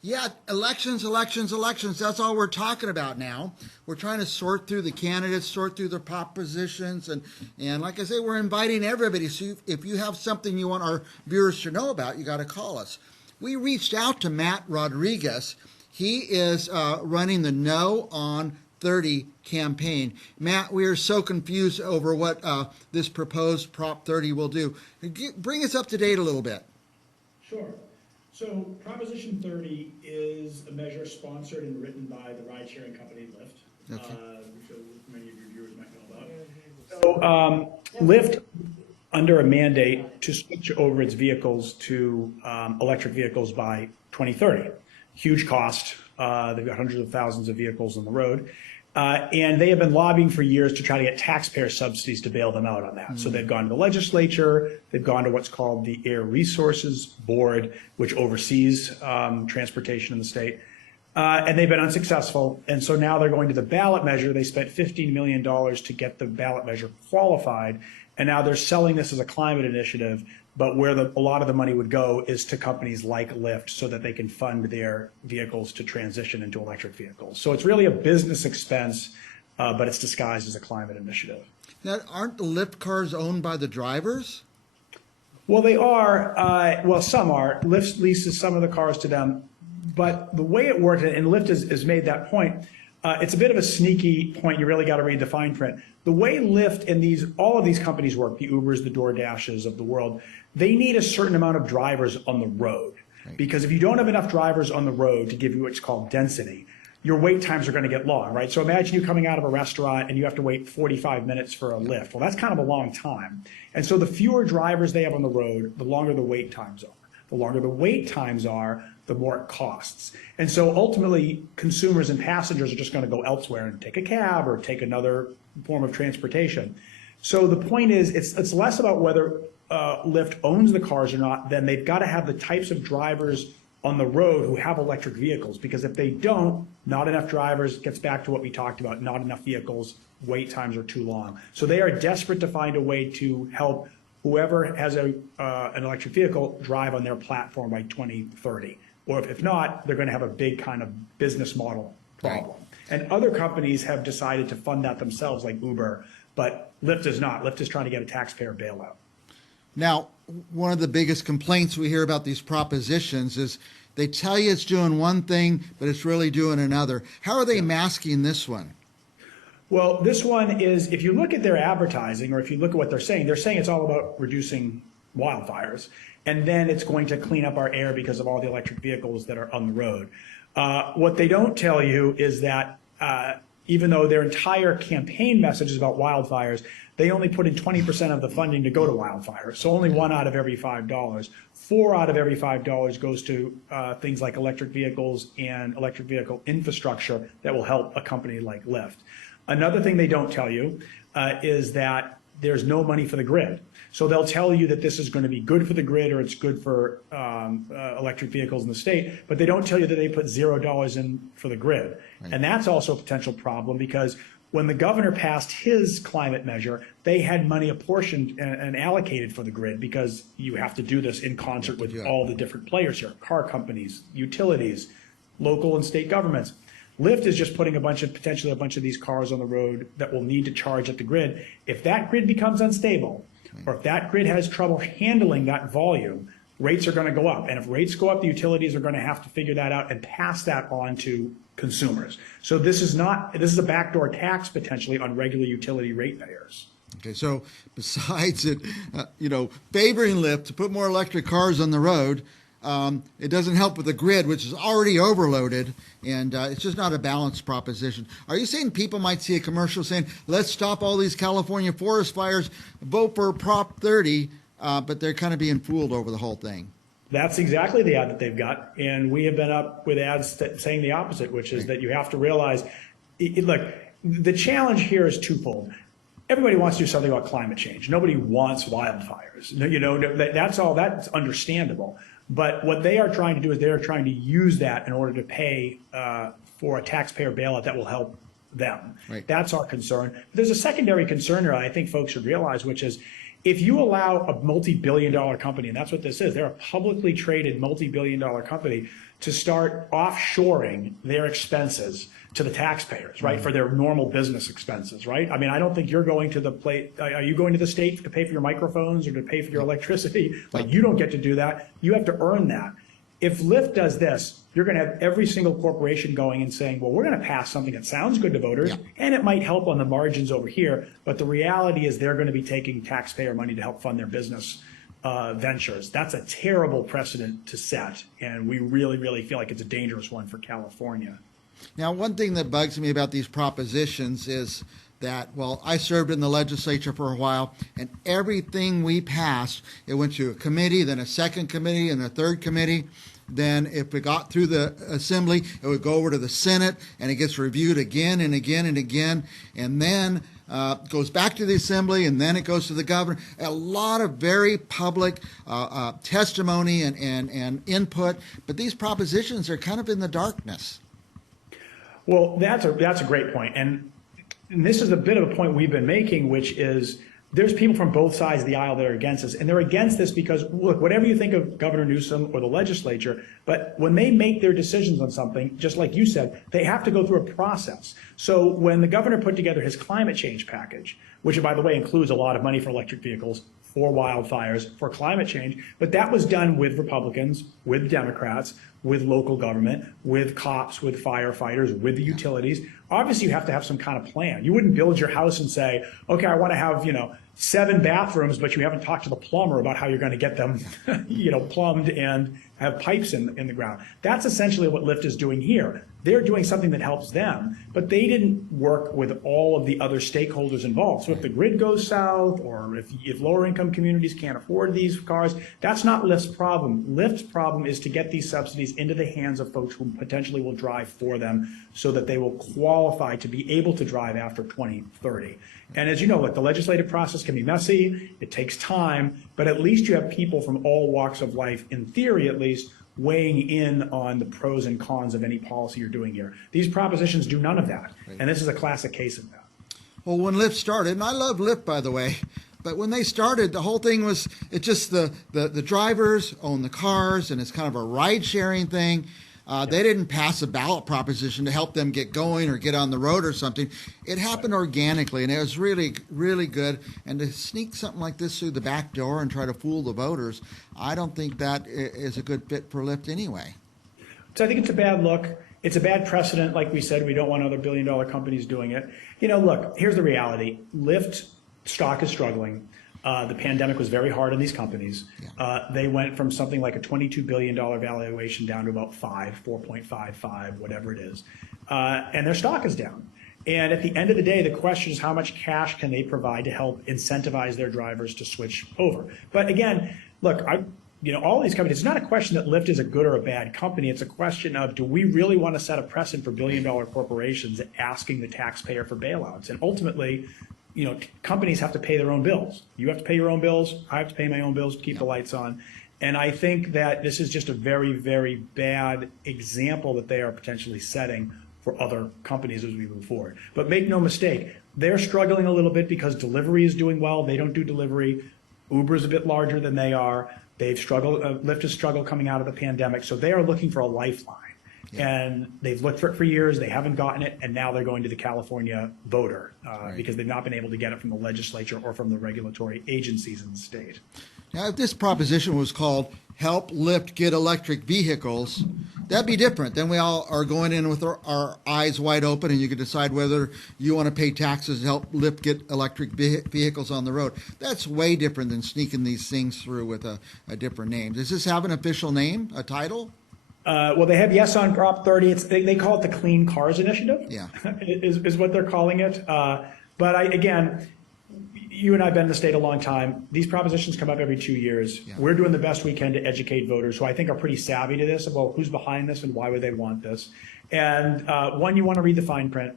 Yeah, elections, elections, elections. That's all we're talking about now. We're trying to sort through the candidates, sort through their propositions, and like I say, we're inviting everybody. So if you have something you want our viewers to know about, you got to call us. We reached out to Matt Rodriguez. He is running the No on 30 campaign. Matt, we are so confused over what this proposed Prop 30 will do. Bring us up to date a little bit. Sure. So Proposition 30 is a measure sponsored and written by the ride-sharing company Lyft, Okay. which many of your viewers might know about. So Lyft, under a mandate to switch over its vehicles to electric vehicles by 2030. Huge cost. They've got hundreds of thousands of vehicles on the road. And they have been lobbying for years to try to get taxpayer subsidies to bail them out on that. So they've gone to the legislature, they've gone to what's called the Air Resources Board, which oversees transportation in the state, and they've been unsuccessful. And so now they're going to the ballot measure. They spent $15 million to get the ballot measure qualified, and now they're selling this as a climate initiative, but where a lot of the money would go is to companies like Lyft so that they can fund their vehicles to transition into electric vehicles. So it's really a business expense, but it's disguised as a climate initiative. Now, aren't the Lyft cars owned by the drivers? Well, they are. Well, some are. Lyft leases some of the cars to them. But the way it works, and Lyft has made that point, it's a bit of a sneaky point. You really got to read the fine print. The way Lyft and all of these companies work, the Ubers, the DoorDashes of the world, they need a certain amount of drivers on the road. Right. Because if you don't have enough drivers on the road to give you what's called density, your wait times are going to get long, right? So imagine you coming out of a restaurant and you have to wait 45 minutes for a Lyft. Well, that's kind of a long time. And so the fewer drivers they have on the road, the longer the wait times are. The longer the wait times are, the more it costs. And so ultimately, consumers and passengers are just going to go elsewhere and take a cab or take another form of transportation. So the point is, it's less about whether Lyft owns the cars or not, then they've got to have the types of drivers on the road who have electric vehicles. Because if they don't, not enough drivers, gets back to what we talked about, not enough vehicles, wait times are too long. So they are desperate to find a way to help whoever has an electric vehicle drive on their platform by 2030. Or if not, they're going to have a big kind of business model problem. Right. And other companies have decided to fund that themselves, like Uber, but Lyft is not. Lyft is trying to get a taxpayer bailout. Now, one of the biggest complaints we hear about these propositions is they tell you it's doing one thing, but it's really doing another. How are they masking this one? Well, this one is, if you look at their advertising, or if you look at what they're saying it's all about reducing wildfires. And then it's going to clean up our air because of all the electric vehicles that are on the road. What they don't tell you is that even though their entire campaign message is about wildfires, they only put in 20% of the funding to go to wildfires. So only $1 out of every $5. $4 out of every $5 goes to things like electric vehicles and electric vehicle infrastructure that will help a company like Lyft. Another thing they don't tell you is that there's no money for the grid. So they'll tell you that this is going to be good for the grid or it's good for electric vehicles in the state, but they don't tell you that they put $0 in for the grid. Right. And that's also a potential problem because when the governor passed his climate measure, they had money apportioned and allocated for the grid because you have to do this in concert with all the different players here, car companies, utilities, local and state governments. Lyft is just putting potentially a bunch of these cars on the road that will need to charge at the grid. If that grid becomes unstable, or if that grid has trouble handling that volume, rates are going to go up. And if rates go up, the utilities are going to have to figure that out and pass that on to consumers. So this is a backdoor tax potentially on regular utility ratepayers. Okay, so besides it, favoring Lyft to put more electric cars on the road, it doesn't help with the grid, which is already overloaded, and it's just not a balanced proposition. Are you saying people might see a commercial saying, let's stop all these California forest fires, vote for Prop 30, but they're kind of being fooled over the whole thing? That's exactly the ad that they've got, and we have been up with ads saying the opposite, which is that you have to realize, look, the challenge here is twofold. Everybody wants to do something about climate change. Nobody wants wildfires. That's understandable. But what they are trying to do is they are trying to use that in order to pay for a taxpayer bailout that will help them. Right. That's our concern. But there's a secondary concern here I think folks should realize, which is if you allow a multi-billion-dollar company, and that's what this is, they're a publicly traded multi-billion-dollar company, to start offshoring their expenses to the taxpayers, right, for their normal business expenses, right? I mean, I don't think you're going to the plate. Are you going to the state to pay for your microphones or to pay for your electricity? Like, you don't get to do that. You have to earn that. If Lyft does this, you're going to have every single corporation going and saying, well, we're going to pass something that sounds good to voters, and it might help on the margins over here, but the reality is they're going to be taking taxpayer money to help fund their business ventures. That's a terrible precedent to set, and we really, really feel like it's a dangerous one for California. Now, one thing that bugs me about these propositions is that, well, I served in the legislature for a while, and everything we passed, it went to a committee, then a second committee, and a third committee. Then if it got through the assembly, it would go over to the Senate, and it gets reviewed again and again and again, and then goes back to the assembly, and then it goes to the governor. A lot of very public testimony and input, but these propositions are kind of in the darkness. Well, that's a great point. And this is a bit of a point we've been making, which is there's people from both sides of the aisle that are against this. And they're against this because, look, whatever you think of Governor Newsom or the legislature, but when they make their decisions on something, just like you said, they have to go through a process. So when the governor put together his climate change package, which, by the way, includes a lot of money for electric vehicles, for wildfires, for climate change, but that was done with Republicans, with Democrats, with local government, with cops, with firefighters, with the utilities. Obviously, you have to have some kind of plan. You wouldn't build your house and say, okay, I want to have, 7 bathrooms, but you haven't talked to the plumber about how you're going to get them, plumbed and have pipes in the ground. That's essentially what Lyft is doing here. They're doing something that helps them, but they didn't work with all of the other stakeholders involved. So if the grid goes south, or if lower income communities can't afford these cars, that's not Lyft's problem. Lyft's problem is to get these subsidies into the hands of folks who potentially will drive for them so that they will qualify to be able to drive after 2030. And as you know, look, the legislative process can be messy, it takes time, but at least you have people from all walks of life, in theory at least, weighing in on the pros and cons of any policy you're doing here. These propositions do none of that, and this is a classic case of that. Well, when Lyft started, and I love Lyft, by the way, but when they started, the whole thing was, it's just the drivers own the cars, and it's kind of a ride-sharing thing. They didn't pass a ballot proposition to help them get going or get on the road or something. It happened organically, and it was really, really good. And to sneak something like this through the back door and try to fool the voters, I don't think that is a good fit for Lyft anyway. So I think it's a bad look. It's a bad precedent. Like we said, we don't want other billion-dollar companies doing it. Look, here's the reality. Lyft stock is struggling. The pandemic was very hard on these companies. They went from something like a $22 billion valuation down to about 4.55, whatever it is. And their stock is down. And at the end of the day, the question is how much cash can they provide to help incentivize their drivers to switch over. But again, look, all these companies, it's not a question that Lyft is a good or a bad company. It's a question of, do we really want to set a precedent for billion-dollar corporations asking the taxpayer for bailouts? And ultimately, companies have to pay their own bills. You have to pay your own bills. I have to pay my own bills to keep the lights on. And I think that this is just a very, very bad example that they are potentially setting for other companies as we move forward. But make no mistake, they're struggling a little bit because delivery is doing well. They don't do delivery. Uber is a bit larger than they are. They've struggled. Lyft has struggled coming out of the pandemic. So they are looking for a lifeline. And they've looked for it for years, they haven't gotten it, and now they're going to the California voter because they've not been able to get it from the legislature or from the regulatory agencies in the state. Now, if this proposition was called Help Lyft Get Electric Vehicles, that'd be different. Then we all are going in with our eyes wide open, and you can decide whether you want to pay taxes to help Lyft get electric vehicles on the road. That's way different than sneaking these things through with a different name. Does this have an official name, a title? Well, they have Yes on Prop 30. They call it the Clean Cars Initiative. Yeah, is what they're calling it. But again, you and I have been in the state a long time. These propositions come up every 2 years. Yeah. We're doing the best we can to educate voters who I think are pretty savvy to this about who's behind this and why would they want this. And one, you want to read the fine print.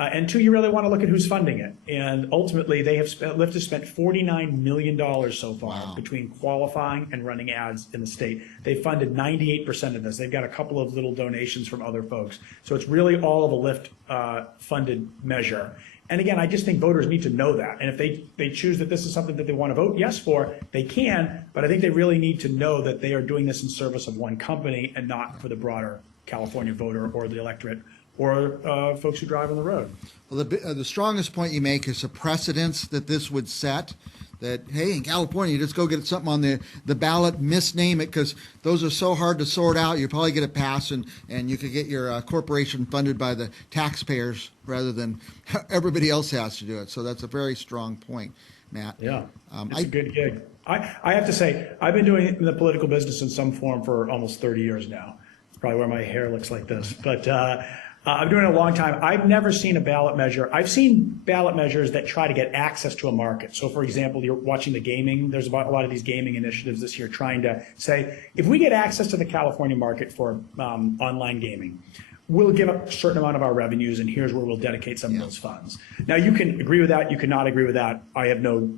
And two, you really want to look at who's funding it. And ultimately, Lyft has spent $49 million so far between qualifying and running ads in the state. They funded 98% of this. They've got a couple of little donations from other folks. So it's really all of a Lyft funded measure. And again, I just think voters need to know that. And if they choose that this is something that they want to vote yes for, they can. But I think they really need to know that they are doing this in service of one company and not for the broader California voter or the electorate or folks who drive on the road. Well, the strongest point you make is the precedence that this would set. That, hey, in California, you just go get something on the ballot, misname it, because those are so hard to sort out. You probably get a pass, and you could get your corporation funded by the taxpayers rather than everybody else has to do it. So that's a very strong point, Matt. Yeah, it's a good gig. I have to say, I've been doing the political business in some form for almost 30 years now. It's probably why my hair looks like this. But I've been doing it a long time. I've never seen a ballot measure. I've seen ballot measures that try to get access to a market. So, for example, you're watching the gaming. There's a lot of these gaming initiatives this year trying to say, if we get access to the California market for online gaming, we'll give a certain amount of our revenues, and here's where we'll dedicate some of those funds. Now, you can agree with that. You cannot agree with that. I have no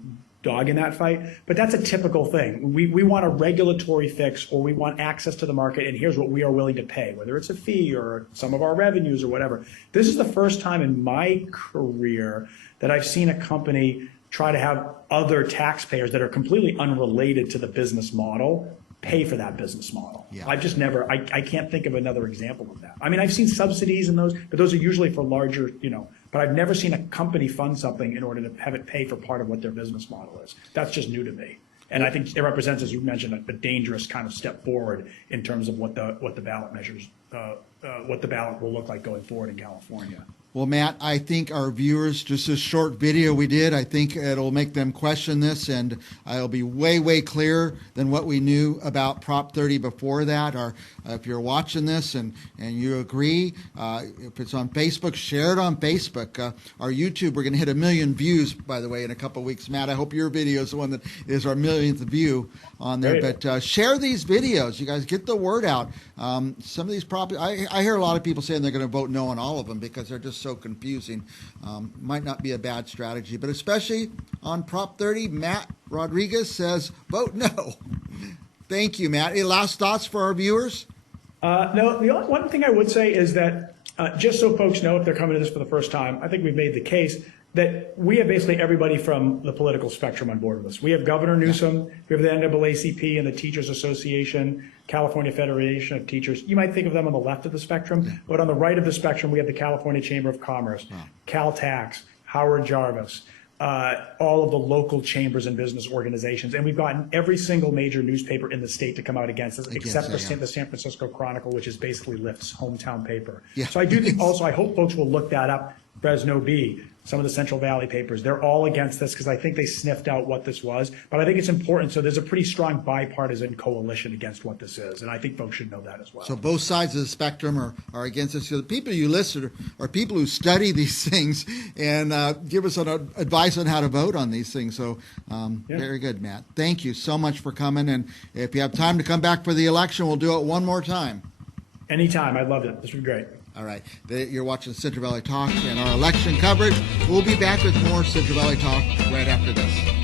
dog in that fight, but that's a typical thing. We want a regulatory fix, or we want access to the market, and here's what we are willing to pay, whether it's a fee or some of our revenues or whatever. This is the first time in my career that I've seen a company try to have other taxpayers that are completely unrelated to the business model pay for that business model. Yeah. I've just never, I can't think of another example of that. I mean, I've seen subsidies in those, but those are usually for larger, but I've never seen a company fund something in order to have it pay for part of what their business model is. That's just new to me. And I think it represents, as you mentioned, a dangerous kind of step forward in terms of what the ballot measures, what the ballot will look like going forward in California. Well, Matt, I think our viewers, just this short video we did, I think it'll make them question this, and it'll be way, way clearer than what we knew about Prop 30 before that. Or if you're watching this and you agree, if it's on Facebook, share it on Facebook. Our YouTube, we're going to hit 1 million views, by the way, in a couple of weeks. Matt, I hope your video is the one that is our 1,000th view on there. Great. But share these videos. You guys get the word out. Some of these I hear a lot of people saying they're going to vote no on all of them because they're just so confusing. Might not be a bad strategy, but especially on Prop 30, Matt Rodriguez says vote no. Thank you, Matt. Any last thoughts for our viewers? No, the only one thing I would say is that just so folks know, if they're coming to this for the first time, I think we've made the case that we have basically everybody from the political spectrum on board with us. We have Governor Newsom, we have the NAACP and the Teachers Association, California Federation of Teachers. You might think of them on the left of the spectrum, but on the right of the spectrum, we have the California Chamber of Commerce, CalTax, Howard Jarvis, all of the local chambers and business organizations. And we've gotten every single major newspaper in the state to come out against us, except the San Francisco Chronicle, which is basically Lyft's hometown paper. Yeah. So I do think also, I hope folks will look that up. Fresno Bee, some of the Central Valley papers, they're all against this because I think they sniffed out what this was. But I think it's important. So there's a pretty strong bipartisan coalition against what this is. And I think folks should know that as well. So both sides of the spectrum are against this. So the people you listed are people who study these things and give us advice on how to vote on these things. So very good, Matt. Thank you so much for coming. And if you have time to come back for the election, we'll do it one more time. Anytime. I loved it. This was great. All right. You're watching Central Valley Talk and our election coverage. We'll be back with more Central Valley Talk right after this.